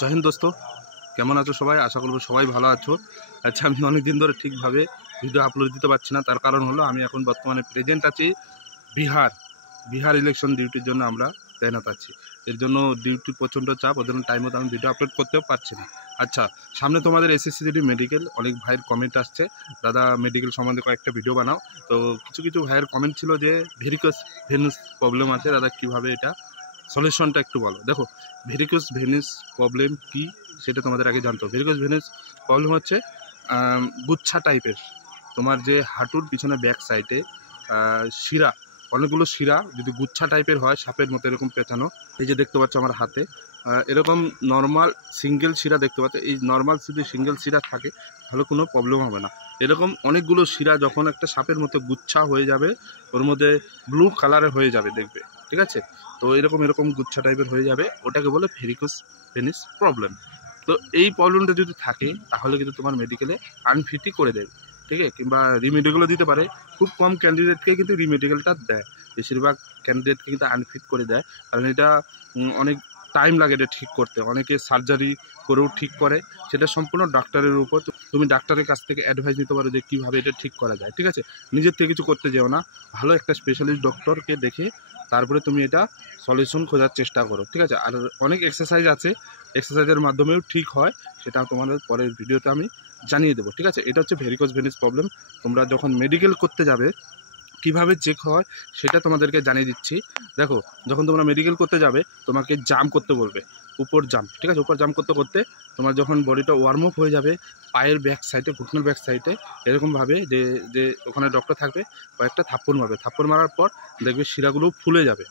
জয় হিন্দ দোস্ত, কেমন আছো সবাই? আশা করবো সবাই ভালো আছো। আচ্ছা, আমি অনেকদিন ধরে ঠিকভাবে ভিডিও আপলোড দিতে পারছি না। তার কারণ হলো আমি এখন বর্তমানে প্রেজেন্ট আছি বিহার ইলেকশন ডিউটির জন্য আমরা তাইনাত আছি। এর জন্য ডিউটি প্রচণ্ড চাপ, ওদের টাইম মতো আমি ভিডিও আপলোড করতেও পারছি না। আচ্ছা, সামনে তোমাদের এসএসসিজিডি মেডিকেল, অনেক ভাইয়ের কমেন্ট আসছে, দাদা মেডিকেল সম্বন্ধে কয়েকটা ভিডিও বানাও। তো কিছু ভাইয়ের কমেন্ট ছিল যে ভেরিকোস ভেনুস প্রবলেম আছে, দাদা কীভাবে এটা সলিউশনটা একটু বলো। দেখো, ভেরিকোস ভেনুস প্রবলেম কি সেটা তোমাদের আগে জানতো। ভেরিকোস ভেনুস প্রবলেম হচ্ছে গুচ্ছা টাইপের, তোমার যে হাঁটুর পিছনে ব্যাক সাইডে শিরা, অনেকগুলো শিরা যদি গুচ্ছা টাইপের হয়, সাপের মতো এরকম পেঁচানো। এই যে দেখতে পাচ্ছ আমার হাতে এরকম নর্মাল সিঙ্গেল শিরা দেখতে পাচ্ছ। এই নর্মাল যদি সিঙ্গেল শিরা থাকে তাহলে কোনো প্রবলেম হবে না। এরকম অনেকগুলো শিরা যখন একটা সাপের মতো গুচ্ছা হয়ে যাবে, ওর মধ্যে ব্লু কালারের হয়ে যাবে দেখবে, ঠিক আছে? তো এরকম গুচ্ছা টাইপের হয়ে যাবে, ওটাকে বলে ভেরিকোস ভেনিস প্রবলেম। তো এই প্রবলেমটা যদি থাকে তাহলে কিন্তু তোমার মেডিকেলে আনফিটই করে দেবে, ঠিক আছে? কিংবা রিমেডিকেলও দিতে পারে। খুব কম ক্যান্ডিডেটকে কিন্তু রিমেডিকেলটা দেয়, বেশিরভাগ ক্যান্ডিডেটকে কিন্তু আনফিট করে দেয়। কারণ এটা অনেক টাইম লাগে এটা ঠিক করতে, অনেকে সার্জারি করেও ঠিক করে। সেটা সম্পূর্ণ ডাক্তারের উপর। তুমি ডাক্তারের কাছ থেকে অ্যাডভাইস নিতে পারো যে কীভাবে এটা ঠিক করা যায়, ঠিক আছে? নিজের থেকে কিছু করতে যেও না, ভালো একটা স্পেশালিস্ট ডক্টরকে দেখে তারপরে তুমি এটা সলিউশন খোঁজার চেষ্টা করো, ঠিক আছে? আর অনেক এক্সারসাইজ আছে, এক্সারসাইজের মাধ্যমেও ঠিক হয়, সেটা তোমাদের পরের ভিডিওতে আমি জানিয়ে দেবো, ঠিক আছে? এটা হচ্ছে ভেরিকোস ভেনিস প্রবলেম। তোমরা যখন মেডিকেল করতে যাবে কিভাবে চেক হয় সেটা তোমাদেরকে জানিয়ে দিচ্ছি। দেখো, যখন তোমরা মেডিকেল করতে যাবে তোমাকে জাম্প করতে বলবে, উপর জাম্প, ঠিক আছে? উপর জাম্প করতে করতে তোমার যখন বডিটা ওয়ার্ম আপ হয়ে যাবে, পায়ের ব্যাক সাইডে, ঘুটনার ব্যাক সাইডে এরকমভাবে যে ওখানে ডক্টর থাকবে, কয়েকটা থাপ্পড় মারবে। থাপ্পড় মারার পর দেখবে শিরাগুলো ফুলে যাবে।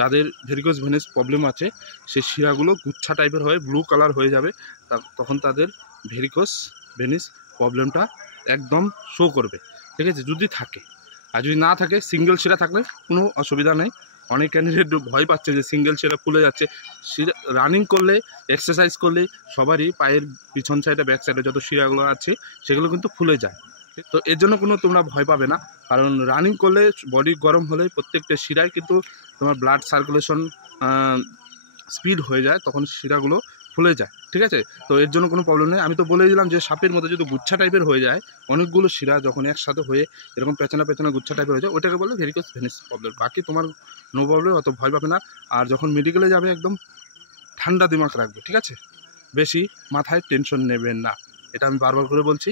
যাদের ভেরিকোস ভেনিস প্রবলেম আছে সেই শিরাগুলো গুচ্ছা টাইপের হয়ে ব্লু কালার হয়ে যাবে, তখন তাদের ভেরিকোস ভেনিস প্রবলেমটা একদম শো করবে, ঠিক আছে? যদি থাকে। আর যদি না থাকে, সিঙ্গেল শিরা থাকলে কোনো অসুবিধা নেই। অনেক ক্যান্ডিডেট ভয় পাচ্ছে যে সিঙ্গেল শিরা ফুলে যাচ্ছে। শিরা রানিং করলে, এক্সারসাইজ করলে সবারই পায়ের পিছন সাইডে, ব্যাক সাইডে যত শিরাগুলো আছে সেগুলো কিন্তু ফুলে যায়। তো এর জন্য কোনো তোমরা ভয় পাবে না, কারণ রানিং করলে বডি গরম হলে প্রত্যেকটা শিরায় কিন্তু তোমার ব্লাড সার্কুলেশন স্পিড হয়ে যায়, তখন শিরাগুলো ফুলে যায়, ঠিক আছে? তো এর জন্য কোনো প্রবলেম নেই। আমি তো বলেই দিলাম যে সাপের মধ্যে যদি গুচ্ছা টাইপের হয়ে যায়, অনেকগুলো শিরা যখন একসাথে হয়ে এরকম পেছনা গুচ্ছা টাইপের হয়ে যায়, ওটাকে বলে ভেরিকোস ভেনিস প্রবলেম। বাকি তোমার নো প্রবলেম, অত ভয় পাবে না। আর যখন মেডিকেলে যাবে একদম ঠান্ডা দিমাগ রাখবে, ঠিক আছে? বেশি মাথায় টেনশন নেবেন না, এটা আমি বারবার করে বলছি।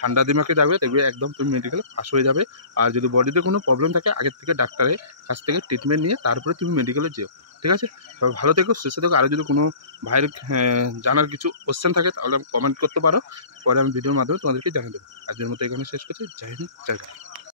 ঠান্ডা দিমাগে যাবে, দেখবে একদম তুমি মেডিকেলে পাস হয়ে যাবে। আর যদি বডিতে কোনো প্রবলেম থাকে, আগের থেকে ডাক্তারের কাছ থেকে ট্রিটমেন্ট নিয়ে তারপরে তুমি মেডিকেলে যেও, ঠিক আছে? তবে ভালো থেকো, সুস্থ থেকো। আর যদি কোনো ভাইয়ের জানার কিছু কোশ্চেন থাকে তাহলে কমেন্ট করতে পারো, পরে আমি ভিডিওর মাধ্যমে তোমাদেরকে জানিয়ে দেবো। আজকের মতো এখানে শেষ করছি। জয় হিন্দ, জয় ভারত।